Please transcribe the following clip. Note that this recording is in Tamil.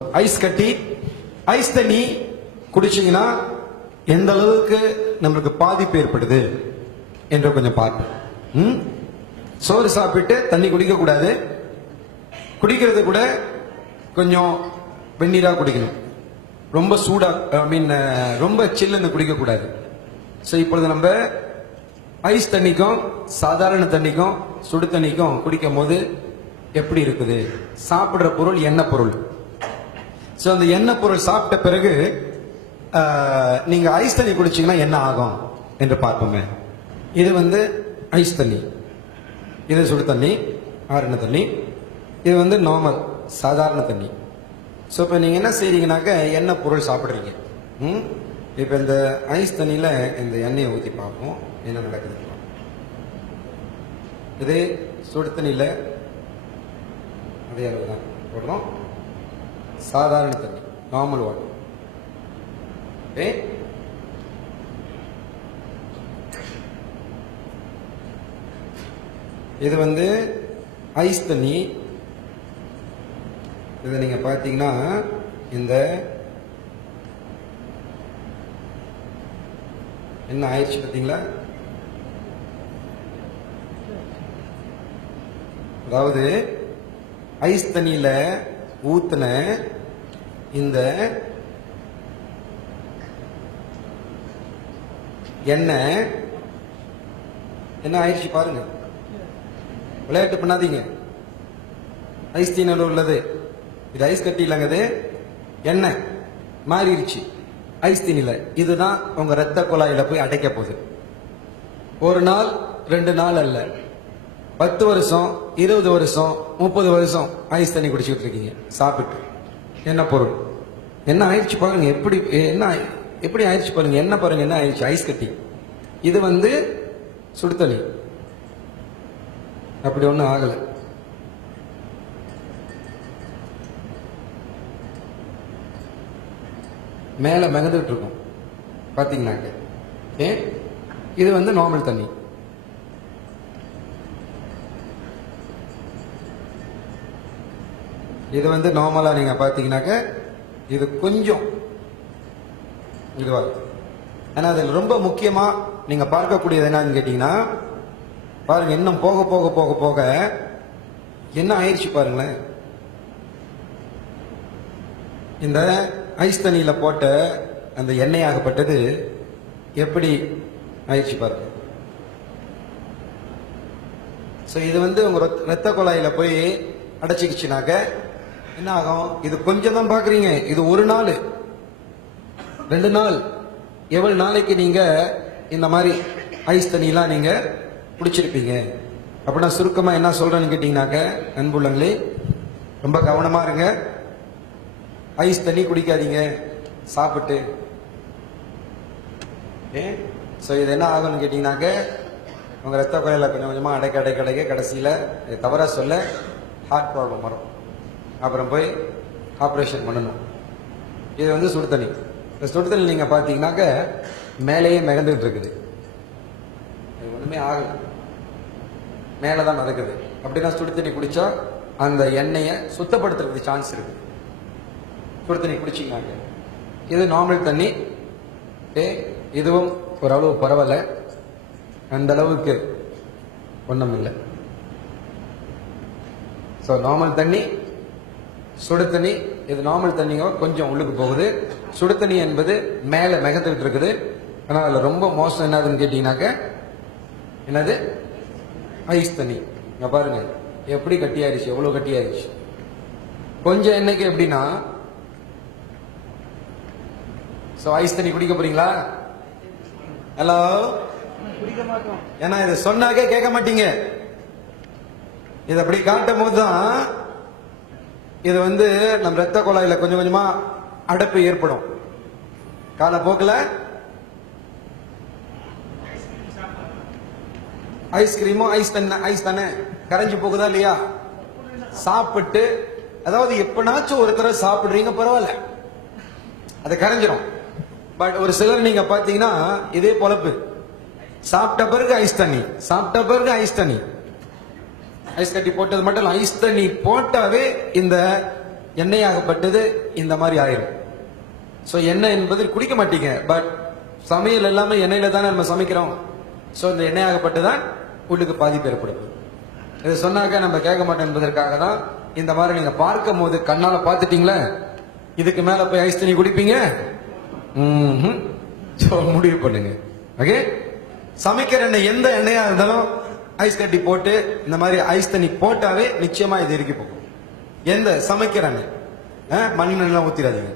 ஐஸ் கட்டி ஐஸ் தண்ணி குடிச்சீங்கன்னா எந்த அளவுக்கு நம்மளுக்கு பாதிப்பு ஏற்படுது என்று கொஞ்சம் பார்ப்போம். சோறு சாப்பிட்டு தண்ணி குடிக்க கூடாது. குடிக்கிறது கூட கொஞ்சம் வெந்நீரா குடிக்கணும். ரொம்ப சூடா ரொம்ப சில்லுன்னு குடிக்க கூடாது. ஸோ இப்பொழுது நம்ம ஐஸ் தண்ணிக்கும் சாதாரண தண்ணிக்கும் சுடு தண்ணிக்கும் குடிக்கும் போது எப்படி இருக்குது? சாப்பிடுற பொருள் எண்ணெய் பொருள். ஸோ அந்த எண்ணெய் பொருள் சாப்பிட்ட பிறகு நீங்க ஐஸ் தண்ணி குடிச்சீங்கன்னா என்ன ஆகும் என்று பார்ப்போமே. இது ஐஸ் தண்ணி, இது சுடு தண்ணி, ஆறுன தண்ணி. இது நார்மல் சாதாரண தண்ணி. ஸோ இப்போ நீங்கள் என்ன செய்றீங்கன்னாக்க எண்ணெய் பொருள் சாப்பிட்றீங்க. இப்போ இந்த ஐஸ் தண்ணியில் இந்த எண்ணெயை ஊற்றி பார்ப்போம் என்ன நடக்குது. இது சுடு தண்ணியில் அதே அளவு தான் போடுறோம். சாதாரண தண்ணி, நார்மல் வாட்டர். ஓகே, இது ஐஸ் தண்ணி. இதை நீங்க பார்த்தீங்கன்னா இந்த என்ன ஆயிடுச்சு பார்த்தீங்களா? அதாவது ஐஸ் தண்ணியில ஊத்துன இந்த எண்ணெய் என்ன ஆயிடுச்சு பாருங்க. விளையாட்டு பண்ணாதீங்க. ஐஸ் தண்ணியில் உள்ளது இது ஐஸ் கட்டி இல்லைங்க, இது எண்ணெய் மாறிடுச்சு ஐஸ் தண்ணியில. இதுதான் உங்க ரத்த குழாயில போய் அடைக்க போகுது. ஒரு நாள் 2 நாள் அல்ல, 10 வருஷம் 20 வருஷம் 30 வருஷம் ஐஸ் தண்ணி குடிச்சுட்டு இருக்கீங்க சாப்பிட்டு. என்ன பொருள் என்ன ஆயிடுச்சு பாருங்க. எப்படி ஆயிடுச்சு பாருங்க. என்ன பாருங்க என்ன ஆயிடுச்சு. ஐஸ் கட்டி. இது சுடு தண்ணி. அப்படி ஒன்றும் ஆகல. மேல மிதந்துட்டு இருக்கும் பாத்தீங்கன்னாக்க. இது நார்மல் தண்ணி. இது நார்மலா நீங்க பாத்தீங்கன்னாக்க இது கொஞ்சம் இதுவா. ஆனா அதில் ரொம்ப முக்கியமா நீங்க பார்க்கக்கூடியது என்னன்னு கேட்டீங்கன்னா பாருங்க. இன்னும் போக போக போக போக என்ன ஆயிடுச்சு பாருங்களேன். இந்த ஐஸ் தண்ணியில போட்ட அந்த எண்ணெயாகப்பட்டது எப்படி ஆயிடுச்சு பாருங்க. ஸோ இது உங்க ரத்த குழாயில போய் அடைச்சிக்கிச்சுனாக்க என்ன ஆகும்? இது கொஞ்சம் தான் பாக்குறீங்க. இது 1 நாள் 2 நாள் எவ்வளவு நாளைக்கு நீங்க இந்த மாதிரி ஐஸ் தண்ணியெல்லாம் நீங்க குடிச்சிருப்பீங்க. அப்படின்னா சுருக்கமா என்ன சொல்றேன்னு கேட்டீங்கன்னாக்க, அன்புள்ளங்களே ரொம்ப கவனமா இருங்க. ஐஸ் தண்ணி குடிக்காதீங்க சாப்பிட்டு. ஸோ இது என்ன ஆகும்னு கேட்டீங்கன்னாக்க உங்க ரத்த குழாயில கொஞ்சம் கொஞ்சமா அடைக்க கடைசியில தவறா சொல்ல ஹார்ட் ப்ராப்ளம் வரும். அப்புறம் போய் ஆப்ரேஷன் பண்ணணும். இது சுடு தண்ணி. இந்த சுடு தண்ணி நீங்க பாத்தீங்கன்னாக்க மேலேயே மிதந்துட்டு இருக்குது. ஒண்ணுமே ஆகல, மேலதான் நடக்குது. அப்படின்னா சுடு தண்ணி குடிச்சா அந்த எண்ணெயை சுத்தப்படுத்துறதுக்கு சான்ஸ் இருக்கு. சுடு தண்ணி குடிச்சிங்கனாக்க இது நார்மல் தண்ணி. இதுவும் ஓரளவு பரவாயில்ல, அந்த அளவுக்கு ஒன்றும் இல்லை. ஸோ நார்மல் தண்ணி, சுடு தண்ணி. இது நார்மல் தண்ணிங்க கொஞ்சம் உள்ளுக்கு போகுது. சுடு தண்ணி என்பது மேல மிதந்துட்டு இருக்குது. ஆனால் அதில் ரொம்ப மோசம் என்னதுன்னு கேட்டீங்கன்னாக்க என்னது? ஐஸ் தண்ணி. இங்க பாருங்க எப்படி கட்டியாயிருச்சு, எவ்வளவு கட்டியாயிருச்சு. கொஞ்சம் எண்ணெய்க்கு எப்படின்னா, ஸோ ஐஸ் தண்ணி குடிக்க போறீங்களா? ஹலோ, ஏன்னா இதை சொன்னாக்கே கேட்க மாட்டீங்க. இது அப்படி காட்டும் போதுதான் இது நம்ம ரத்த குழாயில கொஞ்சம் கொஞ்சமா அடைப்பு ஏற்படும். காலப்போக்கில் ஐஸ்கிரீமும் ஐஸ் தானே கரைஞ்சு போகுதா இல்லையா? சாப்பிட்டு அதாவது எப்பனாச்சும் ஒரு தடவை சாப்பிடுறீங்க பரவாயில்ல, அது கரைஞ்சிரும். பட் ஒரு சிலர் நீங்க பாத்தீங்கன்னா இதே பொழப்பு. சாப்பிட்ட பிறகு ஐஸ் தண்ணி, சாப்பிட்ட பிறகு ஐஸ் தண்ணி. ஐஸ் கட்டி போட்டது மட்டும் ஐஸ் தண்ணி போட்டாவே இந்த எண்ணெயாகப்பட்டது இந்த மாதிரி ஆயிரும். சோ எண்ணெய் என்பது குடிக்க மாட்டீங்க, பட் சமையல் எல்லாமே எண்ணெயில தானே நம்ம சமைக்கிறோம். சோ இந்த எண்ணெயாகப்பட்டுதான் உள்ளுக்கு பாதிப்பு ஏற்படுது. இதை சொன்னாக்க நம்ம கேட்க மாட்டோம் என்பதற்காக தான் இந்த மாதிரி நீங்க பார்க்கும் போது கண்ணால பார்த்துட்டீங்களே, இதுக்கு மேல போய் ஐஸ் தண்ணி குடிப்பீங்க? சோ முடிவு பண்ணுங்க. ஓகே, சமைக்கிற எண்ணெய் எந்த எண்ணெயா இருந்தாலும் ஐஸ் கட்டி போட்டு இந்த மாதிரி ஐஸ் தண்ணி போட்டாவே நிச்சயமா இது இறுக்கி போகும். எந்த சமைக்கிற எண்ணெய் மண்ணெண்ணெய் ஊத்திடாதீங்க.